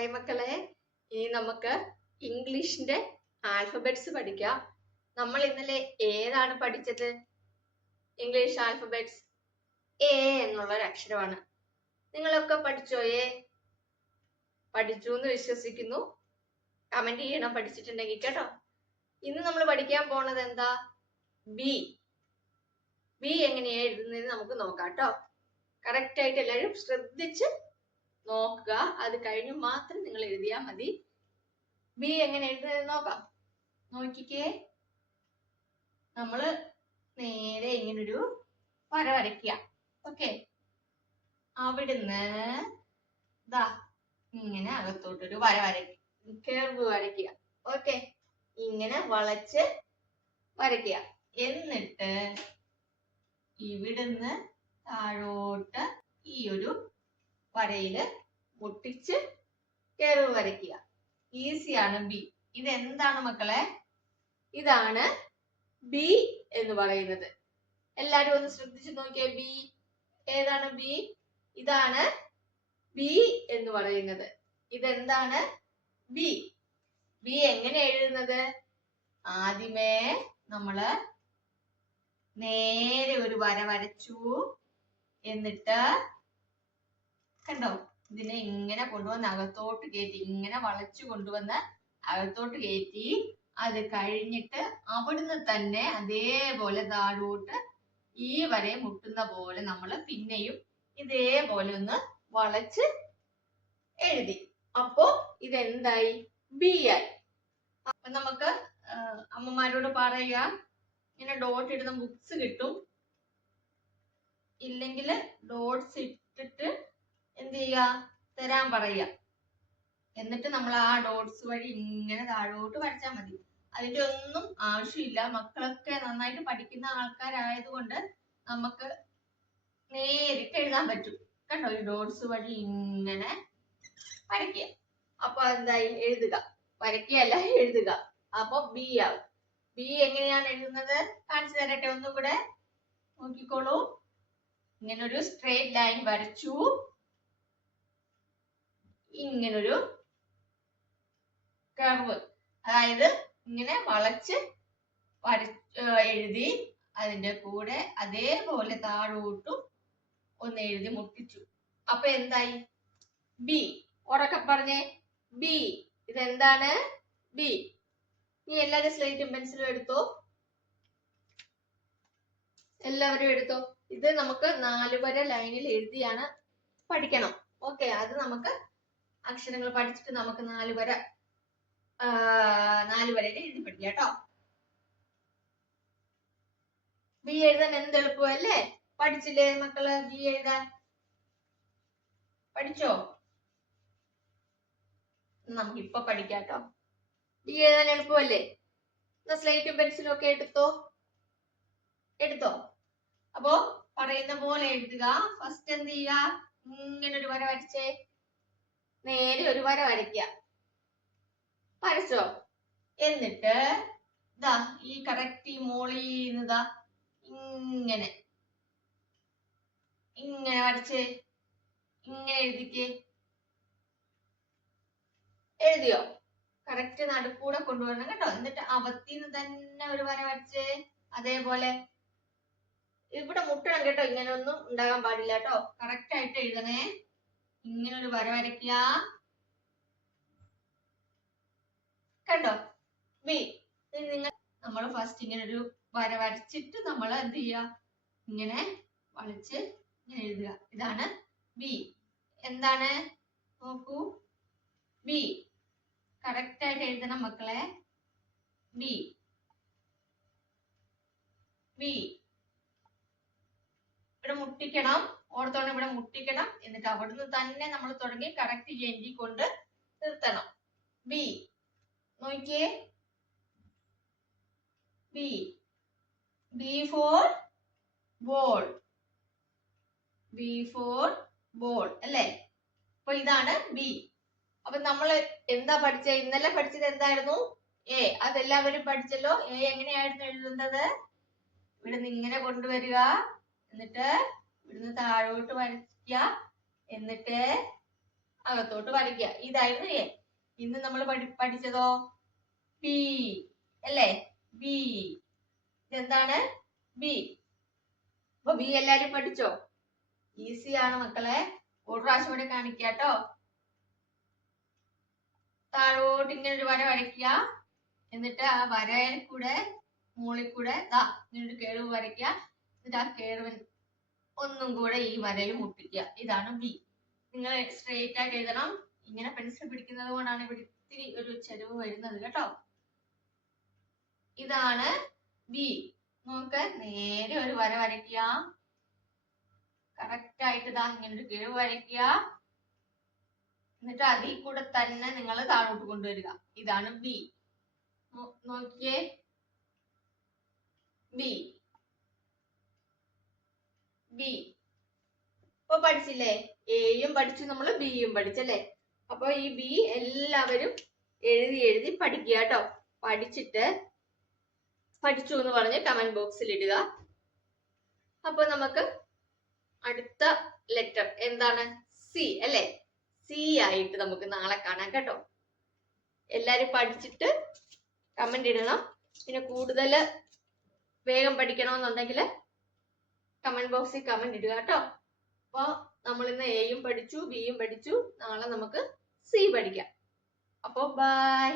Hi മക്കളെ. ഇനി നമുക്ക് ഇംഗ്ലീഷിന്റെ ആൽഫബറ്റ്സ് പഠിക്കാം. നമ്മൾ ഇന്നലെ ഏതാണ് പഠിച്ചത്? ഇംഗ്ലീഷ് ആൽഫബറ്റ്സ് എ എന്നുള്ള ഒരു അക്ഷരമാണ്. നിങ്ങളൊക്കെ പഠിച്ചോ എ പഠിച്ചു എന്ന് വിശ്വസിക്കുന്നു. കമന്റ് ചെയ്യണം പഠിച്ചിട്ടുണ്ടെങ്കിൽ കേട്ടോ. ഇന്ന് നമ്മൾ പഠിക്കാൻ പോണത് എന്താ? ബി ബി എങ്ങനെയാ എഴുതുന്നത് നമുക്ക് നോക്കാം കേട്ടോ. കറക്റ്റ് ആയിട്ട് എല്ലാവരും ശ്രദ്ധിച്ച് നോക്കുക. അത് കഴിഞ്ഞ് മാത്രം നിങ്ങൾ എഴുതിയാൽ മതി. ബി എങ്ങനെ എഴുതുന്നത് നോക്കാം. നോക്കിക്കേ. നമ്മൾ നേരെ ഇങ്ങനൊരു വര വരയ്ക്കുക. ഓക്കെ അവിടുന്ന് ദാ ഇങ്ങനെ അകത്തോട്ടൊരു വര വരയ്ക്കുക. കേർവ് വരയ്ക്കുക. ഓക്കെ ഇങ്ങനെ വളച്ച് വരയ്ക്കുക. എന്നിട്ട് ഇവിടുന്ന് താഴോട്ട് ഈ ഒരു വരയിൽ മുട്ടിച്ച് കേറ് വരയ്ക്കുക. ഈസിയാണ് ബി ഇതെന്താണ് മക്കളെ? ഇതാണ് ബി എന്ന് പറയുന്നത്. എല്ലാരും ഒന്ന് ശ്രദ്ധിച്ചു നോക്കിയേ ബി ഏതാണ് ബി ഇതാണ് ബി എന്ന് പറയുന്നത്. ഇതെന്താണ് ബി ബി എങ്ങനെ എഴുതുന്നത്? ആദ്യമേ നമ്മൾ നേരെ ഒരു വര വരച്ചു. എന്നിട്ട് കണ്ടോ? ഇതിനെ ഇങ്ങനെ കൊണ്ടുവന്ന് അകത്തോട്ട് കയറ്റി ഇങ്ങനെ വളച്ചു കൊണ്ടുവന്ന് അകത്തോട്ട് കയറ്റി അത് കഴിഞ്ഞിട്ട് അവിടുന്ന് തന്നെ അതേപോലെ താഴോട്ട് ഈ വരെ മുട്ടുന്ന പോലെ നമ്മൾ പിന്നെയും ഇതേപോലെ ഒന്ന് വളച്ച് എഴുതി. അപ്പോ ഇതെന്തായി? ബി ആയി. അപ്പൊ നമുക്ക് അമ്മമാരോട് പറയുക ഇങ്ങനെ ഡോട്ട് ഇടുന്ന ബുക്സ് കിട്ടും. ഇല്ലെങ്കിൽ ഡോട്ട്സ് ഇട്ടിട്ട് എന്ത് ചെയ്യുക? തരാൻ പറയുക. എന്നിട്ട് നമ്മൾ ആ ഡോട്ട്സ് വഴി ഇങ്ങനെ താഴോട്ട് വരച്ചാൽ മതി. അതിന്റെ ഒന്നും ആവശ്യമില്ല. മക്കളൊക്കെ നന്നായിട്ട് പഠിക്കുന്ന ആൾക്കാരായതുകൊണ്ട് നമുക്ക് നേരിട്ട് എഴുതാൻ പറ്റും. കണ്ടോ? ഈ ഡോട്ട്സ് വഴി ഇങ്ങനെ വരയ്ക്കുക. അപ്പൊ എന്തായി? എഴുതുക. വരയ്ക്കുകയല്ല എഴുതുക. അപ്പൊ ബി ആവും. ബി എങ്ങനെയാണ് എഴുതുന്നത്? കാണിച്ചു തരട്ടെ. ഒന്നും കൂടെ നോക്കിക്കോളൂ. ഇങ്ങനെ ഒരു സ്ട്രേറ്റ് ലൈൻ വരച്ചു. ഇങ്ങനൊരു കർവ് അതായത് ഇങ്ങനെ വളച്ച് വര എഴുതി അതിന്റെ കൂടെ അതേപോലെ താഴോട്ടും ഒന്ന് എഴുതി മുട്ടിച്ചു. അപ്പൊ എന്തായി? ബി ഉറക്കെ പറഞ്ഞേ. ബി ഇതെന്താണ്? ബി നീ എല്ലാവരും സ്ലേറ്റും പെൻസിലും എടുത്തോ? എല്ലാവരും എടുത്തോ? ഇത് നമുക്ക് നാല് വര ലൈനിൽ എഴുതിയാണ് പഠിക്കണം. ഓക്കെ അത് നമുക്ക് അക്ഷരങ്ങൾ പഠിച്ചിട്ട് നമുക്ക് നാല് വര നാല് വരയിൽ എഴുതി പഠിക്കാം കേട്ടോ ബി എഴുതാൻ എന്ത് എളുപ്പമല്ലേ? പഠിച്ചില്ലേ മക്കൾ? ബി എഴുതാൻ. പഠിച്ചോ? നമുക്ക് ഇപ്പൊ പഠിക്കാട്ടോ. കേട്ടോ ബി എഴുതാൻ എളുപ്പമല്ലേ? എന്നാ സ്ലേറ്റും പെൻസിലും ഒക്കെ എടുത്തോ? എടുത്തോ? അപ്പോ പറയുന്ന പോലെ എഴുതുക. ഫസ്റ്റ് എന്ത് ചെയ്യുക? ഇങ്ങനെ ഒരു വര വരച്ചേ. നേരെ ഒരു വര വരയ്ക്കുക വരച്ചോ. എന്നിട്ട് ഇതാ ഈ കറക്റ്റ് ഈ മോളിന്നതാ ഇങ്ങനെ. ഇങ്ങനെ വരച്ചേ. ഇങ്ങനെ എഴുതിക്കേ. എഴുതിയോ? കറക്റ്റ് നടുക്കൂടെ കൊണ്ടുവരണം കേട്ടോ. എന്നിട്ട് അവത്തിന്ന് തന്നെ ഒരു വര വരച്ചേ. അതേപോലെ ഇവിടെ മുട്ടണം കേട്ടോ. ഇങ്ങനെ ഒന്നും ഉണ്ടാകാൻ പാടില്ല കേട്ടോ. കറക്റ്റ് ആയിട്ട് എഴുതണേ. ഇങ്ങനെ ഒരു വര വരയ്ക്കുക. കണ്ടോ? ബി നിങ്ങൾ നമ്മൾ ഫസ്റ്റ് ഇങ്ങനെ ഒരു വര വരച്ചിട്ട് നമ്മൾ എന്ത് ചെയ്യുക? ഇങ്ങനെ വളച്ച് ഇങ്ങനെ എഴുതുക. ഇതാണ് ബി എന്താണ്? നോക്കൂ. ബി കറക്റ്റ് ആയിട്ട് എഴുതണം മക്കളെ. ബി ബി ഇവിടെ മുട്ടിക്കണം. ഓർത്തോണം ഇവിടെ മുട്ടിക്കണം എന്നിട്ട് അവിടുന്ന് തന്നെ നമ്മൾ തുടങ്ങി കറക്റ്റ് എൻഡി കൊണ്ട് നിർത്തണം. ബി നോക്കിയേ. B B for ball B for ball അല്ലേ? അപ്പൊ ഇതാണ് ബി അപ്പൊ നമ്മൾ എന്താ പഠിച്ച? ഇന്നലെ പഠിച്ചത് എന്തായിരുന്നു? എ അതെല്ലാവരും പഠിച്ചല്ലോ. എ എങ്ങനെയായിരുന്നു എഴുതുന്നത് ഇവിടെ നിന്ന് ഇങ്ങനെ കൊണ്ടുവരിക. എന്നിട്ട് ഇവിടുന്ന് താഴോട്ട് വരയ്ക്കുക എന്നിട്ട് അകത്തോട്ട് വരയ്ക്കുക ഇതായിരുന്നു എ ഇന്ന് നമ്മൾ പഠി പഠിച്ചതോ? ബി അല്ലേ? ബി ഇതെന്താണ്? ബി അപ്പൊ ബി എല്ലാരും പഠിച്ചോ? ഈസി ആണ് മക്കളെ. ഒരു പ്രാവശ്യം കൂടെ കാണിക്കാട്ടോ താഴോട്ട് ഇങ്ങനെ ഒരു വര വരയ്ക്കുക. എന്നിട്ട് ആ വരയിൽ കൂടെ മുകളിൽ കൂടെ ദാ ഇങ്ങനെ ഒരു കേടുവ് വരയ്ക്കുക. എന്നിട്ട് ആ കേടുവൻ ഒന്നും കൂടെ ഈ വരയിൽ മുട്ടിക്കുക. ഇതാണ് ബി നിങ്ങൾ സ്ട്രെയിറ്റ് ആയിട്ട് എഴുതണം. ഇങ്ങനെ പെൻസിൽ പിടിക്കുന്നത് കൊണ്ടാണ് ഇവിടെ ഇത്തിരി ഒരു ചരിവ് വരുന്നത് കേട്ടോ. ഇതാണ് ബി നമുക്ക് നേരെ ഒരു വര വരയ്ക്കുക. കറക്റ്റ് ആയിട്ട് ഇതാ ഇങ്ങനെ ഒരു കിഴിവ് വരയ്ക്കുക. എന്നിട്ട് അതിൽ കൂടെ തന്നെ നിങ്ങൾ താഴോട്ട് കൊണ്ടുവരിക. ഇതാണ് ബി നോക്കിയേ. ബി ബി ഇപ്പൊ പഠിച്ചില്ലേ? എയും പഠിച്ചു നമ്മൾ ബിയും പഠിച്ചല്ലേ അപ്പൊ ഈ ബി എല്ലാവരും എഴുതി എഴുതി പഠിക്കുക കേട്ടോ. പഠിച്ചിട്ട് പഠിച്ചു എന്ന് പറഞ്ഞ് കമന്റ് ബോക്സിൽ ഇടുക. അപ്പൊ നമുക്ക് അടുത്ത ലെറ്റർ എന്താണ്? സി അല്ലേ? സി ആയിട്ട് നമുക്ക് നാളെ കാണാം കേട്ടോ. എല്ലാരും പഠിച്ചിട്ട് കമന്റ് ഇടണം. പിന്നെ കൂടുതൽ വേഗം പഠിക്കണമെന്നുണ്ടെങ്കിൽ കമന്റ് ബോക്സിൽ കമന്റ് ഇടുക കേട്ടോ. അപ്പോൾ നമ്മൾ ഇന്ന് എയും പഠിച്ചു ബിയും പഠിച്ചു. നാളെ നമുക്ക് സി പഠിക്കാം. അപ്പോൾ ബൈ